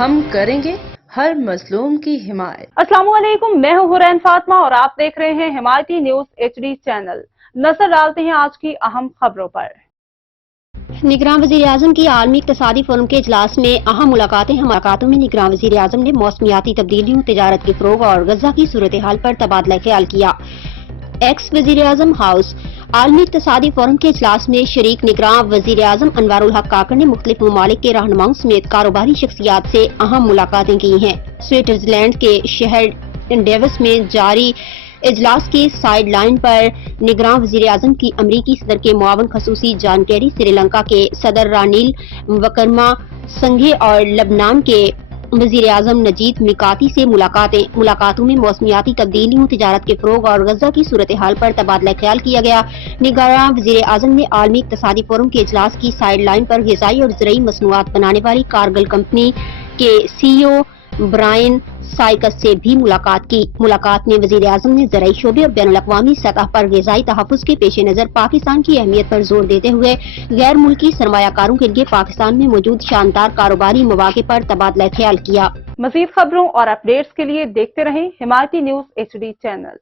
ہم کریں گے ہر مظلوم کی حمایت۔ السلام علیکم، میں ہوں حرین فاطمہ اور آپ دیکھ رہے ہیں حمایتی نیوز HD چینل۔ نظر ڈالتے ہیں آج کی اہم خبروں پر۔ نگراں وزیر اعظم کی عالمی اقتصادی فورم کے اجلاس میں اہم ملاقاتوں میں نگراں وزیر اعظم نے موسمیاتی تبدیلیوں، تجارت کے فروغ اور غزہ کی صورتحال پر تبادلہ خیال کیا۔ ایکس وزیر اعظم ہاؤس عالمی اقتصادی فورم کے اجلاس میں شریک نگراں وزیر اعظم انوار الحق کاکڑ نے مختلف ممالک کے رہنماؤں سمیت کاروباری شخصیات سے اہم ملاقاتیں کی ہیں۔ سوئٹزرلینڈ کے شہر ڈیوس میں جاری اجلاس کے سائیڈ لائن پر نگراں وزیر اعظم کی امریکی صدر کے معاون خصوصی جان کیری، سری لنکا کے صدر رانیل وکرما سنگھے اور لبنان کے وزیر اعظم نجیب میقاتی سے ملاقاتوں میں موسمیاتی تبدیلیوں، تجارت کے فروغ اور غزہ کی صورتحال پر تبادلہ خیال کیا گیا۔ نگراں وزیر اعظم نے عالمی اقتصادی فورم کے اجلاس کی سائیڈ لائن پر غذائی اور زرعی مصنوعات بنانے والی کارگل کمپنی کے CEO برائن سائکس سے بھی ملاقات کی۔ ملاقات میں وزیر اعظم نے زرعی شعبے اور بین الاقوامی سطح پر غذائی تحفظ کے پیش نظر پاکستان کی اہمیت پر زور دیتے ہوئے غیر ملکی سرمایہ کاروں کے لیے پاکستان میں موجود شاندار کاروباری مواقع پر تبادلہ خیال کیا۔ مزید خبروں اور اپڈیٹس کے لیے دیکھتے رہیں حمایتی نیوز HD چینل۔